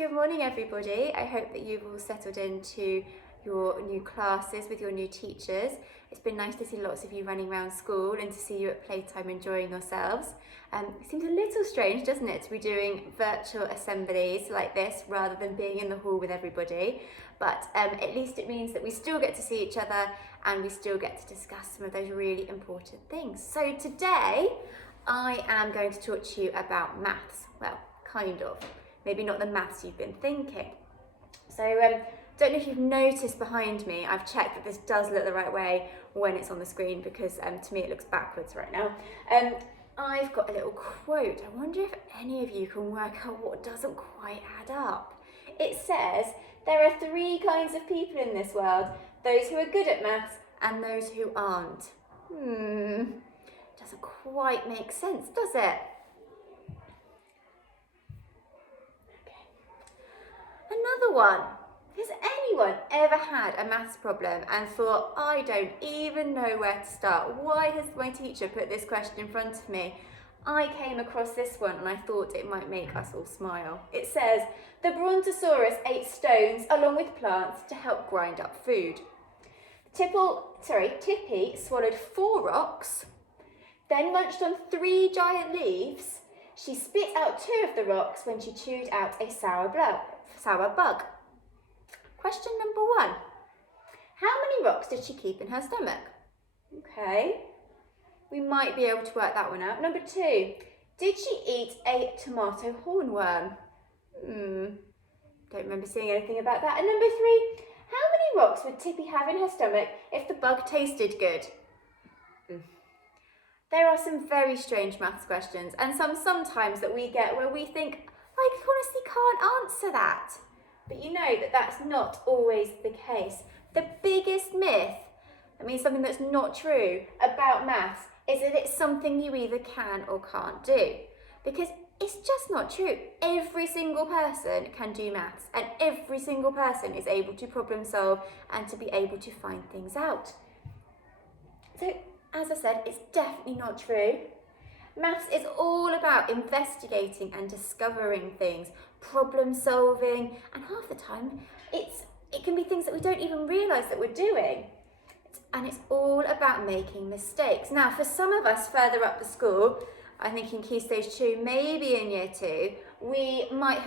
Good morning, everybody. I hope that you've all settled into your new classes with your new teachers. It's been nice to see lots of you running around school and to see you at playtime enjoying yourselves. It seems a little strange, doesn't it, to be doing virtual assemblies like this rather than being in the hall with everybody. But at least it means that we still get to see each other and we still get to discuss some of those really important things. So today, I am going to talk to you about maths. Well, kind of. Maybe not the maths you've been thinking. So don't know if you've noticed behind me, I've checked that this does look the right way when it's on the screen because to me it looks backwards right now. I've got a little quote. I wonder if any of you can work out what doesn't quite add up. It says, there are three kinds of people in this world, those who are good at maths and those who aren't. Doesn't quite make sense, does it? Another one. Has anyone ever had a maths problem and thought, I don't even know where to start? Why has my teacher put this question in front of me? I came across this one and I thought it might make us all smile. It says, the Brontosaurus ate stones along with plants to help grind up food. Tippy swallowed 4 rocks, then munched on 3 giant leaves. She spit out 2 of the rocks when she chewed out a sour bug. Question number 1. How many rocks did she keep in her stomach? Okay, we might be able to work that one out. Number 2. Did she eat a tomato hornworm? Don't remember seeing anything about that. And number 3. How many rocks would Tippy have in her stomach if the bug tasted good? There are some very strange maths questions and sometimes that we get where we think, I honestly can't answer that. But you know that that's not always the case. The biggest myth, I mean something that's not true about maths, is that it's something you either can or can't do. Because it's just not true. Every single person can do maths and every single person is able to problem solve and to be able to find things out. So, as I said, it's definitely not true. Maths is all about investigating and discovering things, problem solving, and half the time it can be things that we don't even realise that we're doing. And it's all about making mistakes. Now, for some of us further up the school, I think in Key Stage 2, maybe in Year 2, we might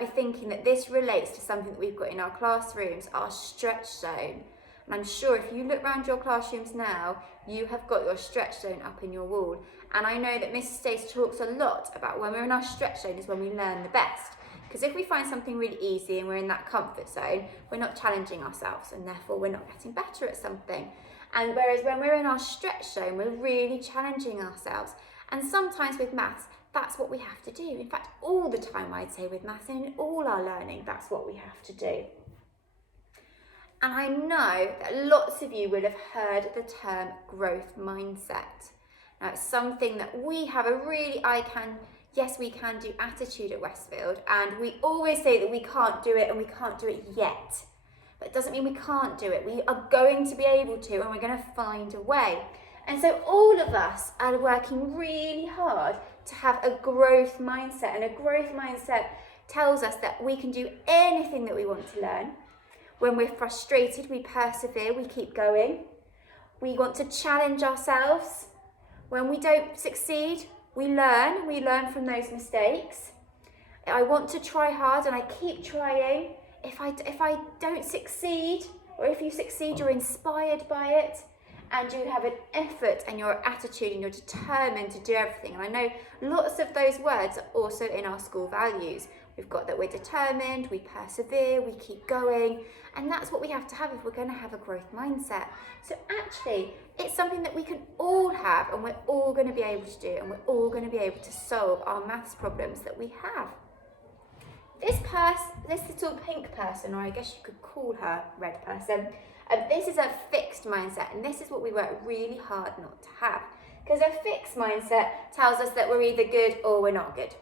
be thinking that this relates to something that we've got in our classrooms, our stretch zone. And I'm sure if you look around your classrooms now, you have got your stretch zone up in your wall. And I know that Mrs. Stace talks a lot about when we're in our stretch zone is when we learn the best. Because if we find something really easy and we're in that comfort zone, we're not challenging ourselves and therefore we're not getting better at something. And whereas when we're in our stretch zone, we're really challenging ourselves. And sometimes with maths, that's what we have to do. In fact, all the time I'd say with maths and in all our learning, that's what we have to do. And I know that lots of you will have heard the term growth mindset. Now, it's something that we have a really yes, we can do attitude at Westfield, and we always say that we can't do it and we can't do it yet. But it doesn't mean we can't do it. We are going to be able to, and we're going to find a way. And so all of us are working really hard to have a growth mindset, and a growth mindset tells us that we can do anything that we want to learn. When we're frustrated, we persevere, we keep going. We want to challenge ourselves. When we don't succeed, we learn from those mistakes. I want to try hard and I keep trying. If I don't succeed, or if you succeed, you're inspired by it and you have an effort and your attitude and you're determined to do everything. And I know lots of those words are also in our school values. We've got that we're determined, we persevere, we keep going, and that's what we have to have if we're going to have a growth mindset. So actually, it's something that we can all have and we're all going to be able to do, and we're all going to be able to solve our maths problems that we have. This little pink person, or I guess you could call her red person, this is a fixed mindset, and this is what we work really hard not to have. Because a fixed mindset tells us that we're either good or we're not good.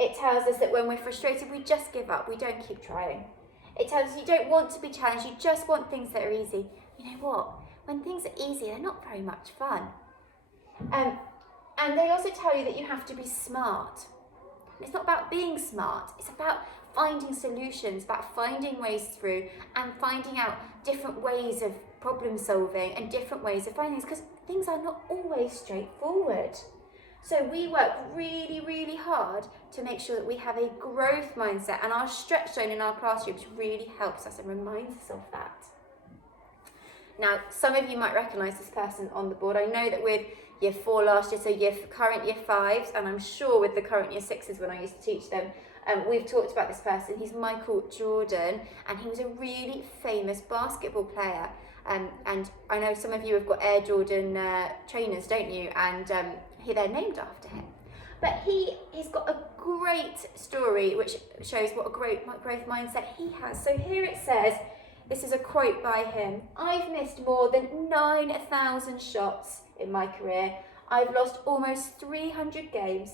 It tells us that when we're frustrated, we just give up, we don't keep trying. It tells us you don't want to be challenged, you just want things that are easy. You know what? When things are easy, they're not very much fun. And they also tell you that you have to be smart. It's not about being smart, it's about finding solutions, about finding ways through and finding out different ways of problem solving and different ways of finding things, because things are not always straightforward. So we work really, really hard to make sure that we have a growth mindset, and our stretch zone in our classrooms really helps us and reminds us of that. Now, some of you might recognise this person on the board. I know that with Year 4 last year, so current Year 5s, and I'm sure with the current Year 6s when I used to teach them, we've talked about this person. He's Michael Jordan, and he was a really famous basketball player. And I know some of you have got Air Jordan trainers, don't you? And they're named after him. But he's got a great story which shows what a great growth mindset he has. So here it says, this is a quote by him: "I've missed more than 9,000 shots in my career. I've lost almost 300 games.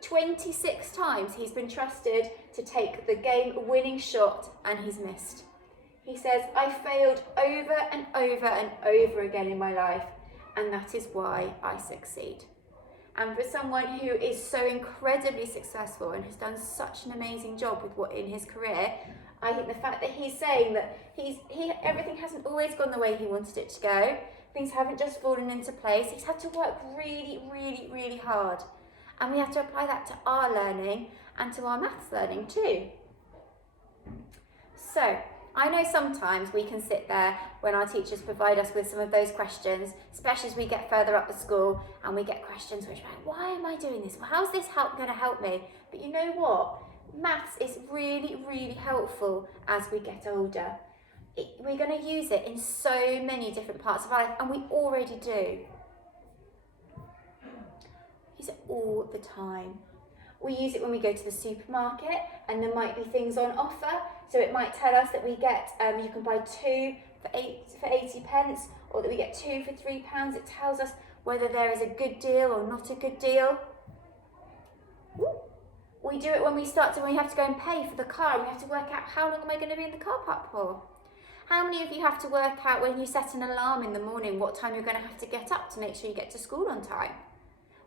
26 times he's been trusted to take the game-winning shot and he's missed. He says, I failed over and over and over again in my life, and that is why I succeed." And for someone who is so incredibly successful and has done such an amazing job with what in his career, I think the fact that he's saying that everything hasn't always gone the way he wanted it to go, things haven't just fallen into place, he's had to work really, really, really hard. And we have to apply that to our learning and to our maths learning too. So, I know sometimes we can sit there when our teachers provide us with some of those questions, especially as we get further up the school and we get questions which are like, why am I doing this? Well, how's this going to help me? But you know what? Maths is really, really helpful as we get older. We're going to use it in so many different parts of our life, and we already do. Use it all the time. We use it when we go to the supermarket and there might be things on offer. So it might tell us that we get, you can buy 2 for 80 pence, or that we get 2 for £3. It tells us whether there is a good deal or not a good deal. We do it when we have to go and pay for the car. We have to work out, how long am I going to be in the car park for? How many of you have to work out when you set an alarm in the morning what time you're going to have to get up to make sure you get to school on time?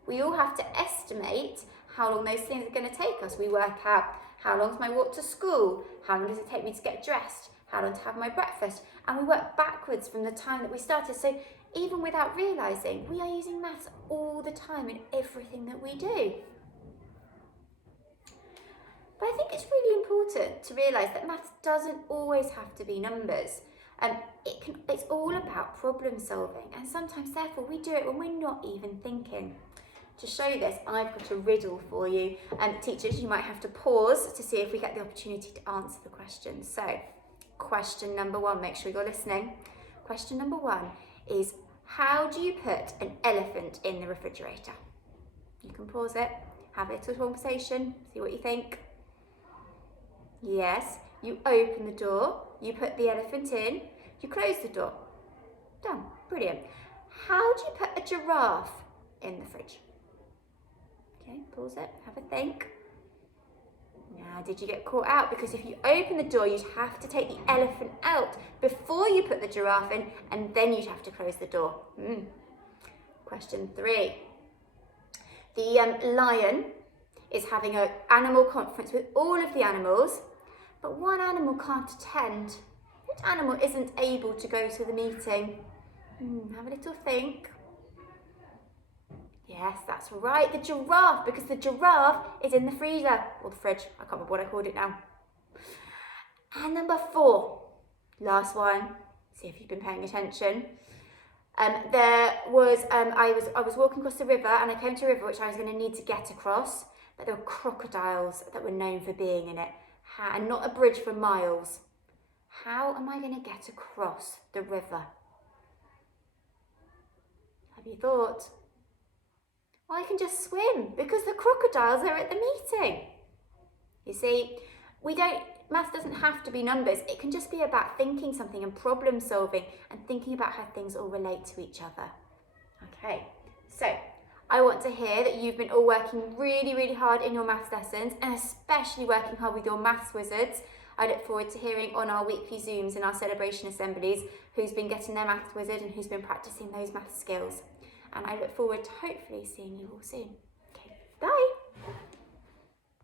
We all have to estimate how long those things are going to take us. We work out, how long is my walk to school? How long does it take me to get dressed? How long to have my breakfast? And we work backwards from the time that we started. So even without realising, we are using maths all the time in everything that we do. But I think it's really important to realise that maths doesn't always have to be numbers. It's all about problem solving, and sometimes therefore we do it when we're not even thinking. To show this, I've got a riddle for you. Teachers, you might have to pause to see if we get the opportunity to answer the question. So, question number 1, make sure you're listening. Question number 1 is, how do you put an elephant in the refrigerator? You can pause it, have a little conversation, see what you think. Yes, you open the door, you put the elephant in, you close the door. Done, brilliant. How do you put a giraffe in the fridge? Okay, pause it, have a think. Now, did you get caught out? Because if you open the door, you'd have to take the elephant out before you put the giraffe in, and then you'd have to close the door. Question 3. The lion is having an animal conference with all of the animals, but one animal can't attend. Which animal isn't able to go to the meeting? Have a little think. Yes, that's right, the giraffe, because the giraffe is in the freezer, or the fridge, I can't remember what I called it now. And number 4, last one, see if you've been paying attention. I was walking across the river, and I came to a river which I was going to need to get across, but there were crocodiles that were known for being in it, and not a bridge for miles. How am I going to get across the river? Have you thought? Well, I can just swim because the crocodiles are at the meeting. You see, math doesn't have to be numbers. It can just be about thinking something and problem solving and thinking about how things all relate to each other. Okay, so I want to hear that you've been all working really, really hard in your maths lessons, and especially working hard with your maths wizards. I look forward to hearing on our weekly Zooms and our celebration assemblies who's been getting their maths wizard and who's been practicing those maths skills. And I look forward to hopefully seeing you all soon. Okay, bye.